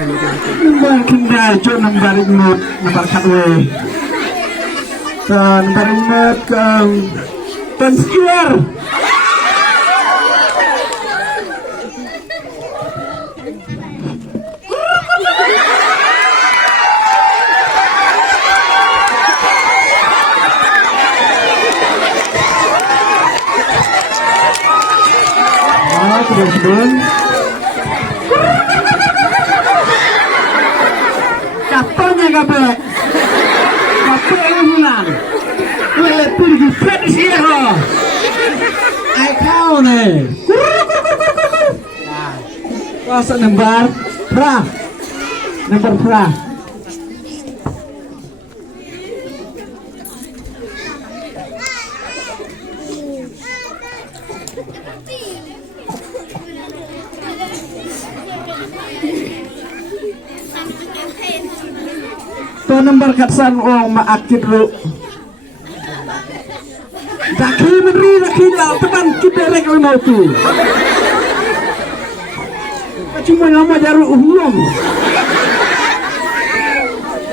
Nomor kendal cok nomor imut nomor kadwe. Dan nomor imut ke pensier. Kemudian katanya kabe yang hilang lebih di pensi ya ai kau nih pas nomor pra nomor katsan maakit lu daki menri daki jauh teman kita rek mau tu cuma nama jaru umum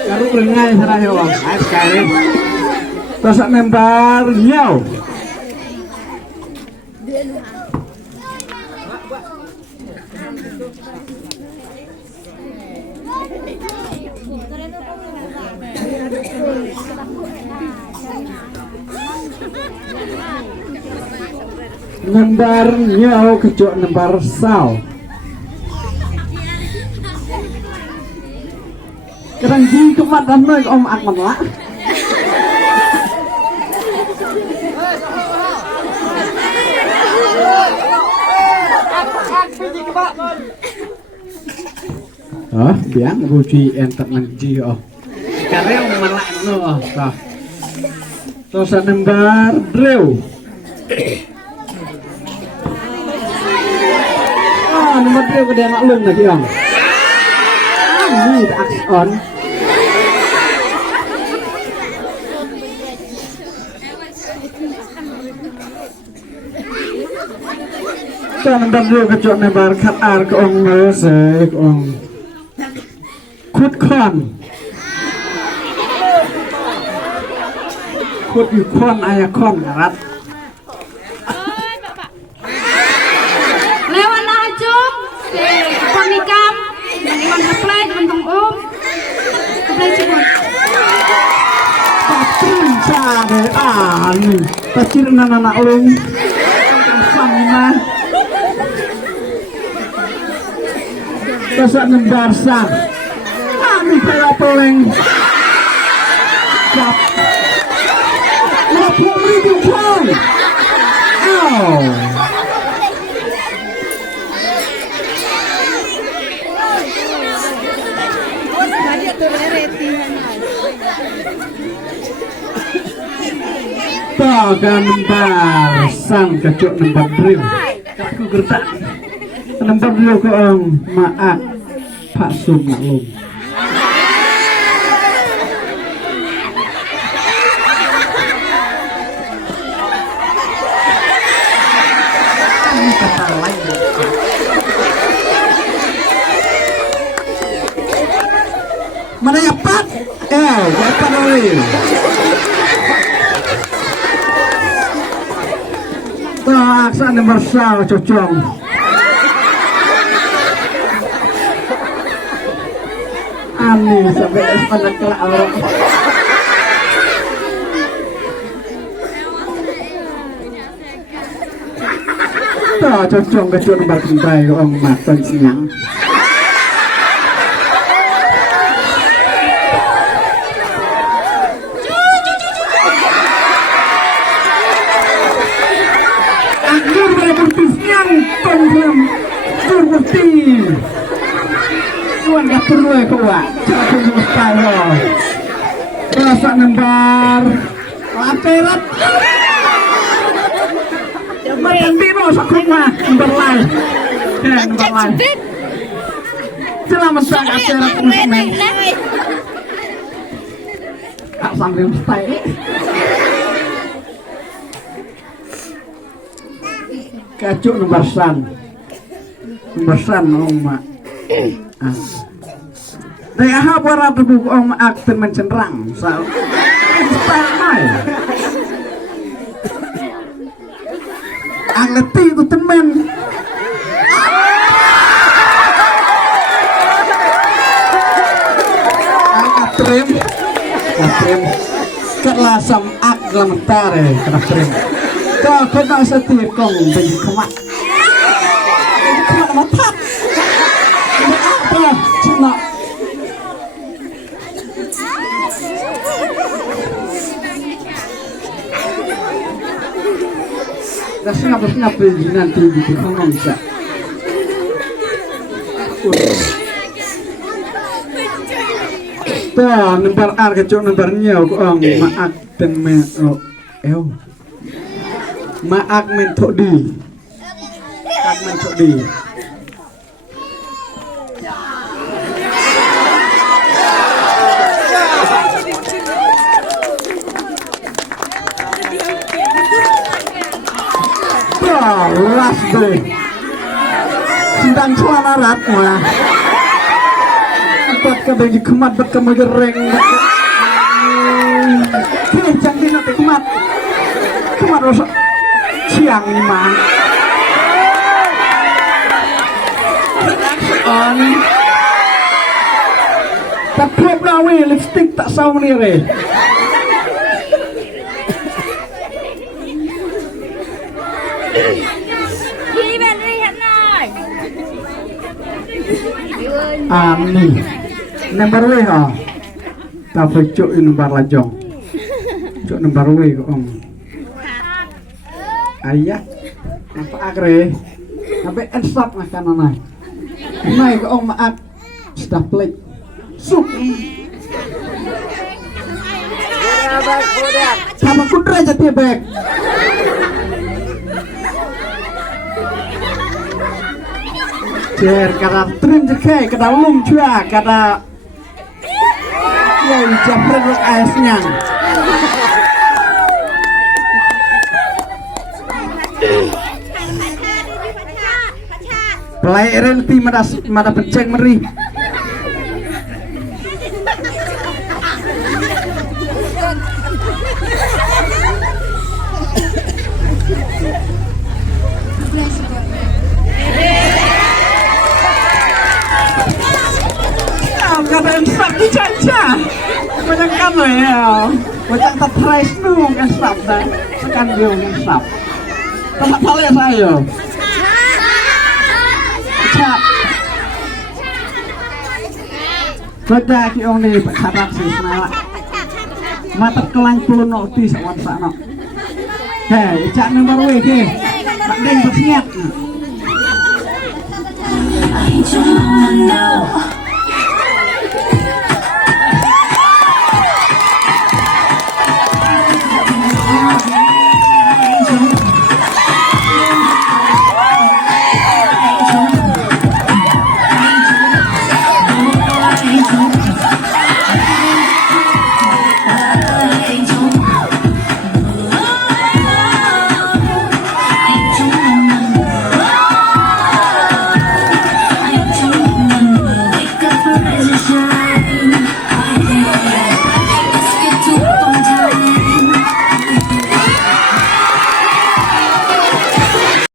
jaru rengai seraya wong sekarang terus membar nyau Nembar nyau kecok nembar sal kerangji kematan nek om akman lah biang ruji entek nanti karena om malak no terus nembar drew nomor 3 ke dia nak lung lagi om ini aks on nomor 2 kecok nembar kat ar ke ong ngesek ong kut kon kut yukon ayah kon rat Pacir anak ulung sama terus nembar sang kami pala peleng 50.000 pound gambar sang kecok nomor drill aku gertak nomor drill ke maaf Pak Sum maklum ini kata lain mana ya Pak apa namanya aksa nomor sal cocok ani sampai pada kelak orang cocok kecil nomor kentai om matan siang nggak perlu ya kuat jangan mustahil rasa nembar laperat coba yang bimo sakit mah nembar lain selamat sang laperat musmen tak sampai mustahil kacuk nembar san om mak Dari aha para buku om aktor mencenderang, sao? Sampai. Ang leti itu temen. Ang katrim, katlah sam ak lamentare katrim. Kau nak setir kong bagi kemak. Kemak matat. Apa? Cina. Kasi ngapa nanti di kongong sa. Tuh, nembar ar kecok nembarnya kong maak dan maak mentok di. Maak mentok di. Last day sedang celana rat mah empat kabeh kemat bet kamu gereng kini canggih nanti kemat rasa siang ini mah on tapi brawi lipstick tak saung ni re ani nomor we ha ta phải cuk nomor lajong cuk nomor we ko om ayah apa akre sampai stop makanan nai ko om maak sudah plek sup sama kudra jati bek Cer kada trim jekai kada ulung cua kada yoi japret rok aisnya pelai relti mada penceng meri kata yang sakti caca banyak kan lo ya banyak terprais nung yang sap dan sekan dia yang sap tempat salah saya cak beda ki ong ni harap sih senala mata kelang puluh nokti sawan sakno hei cak nomor we ki tak deng bersiap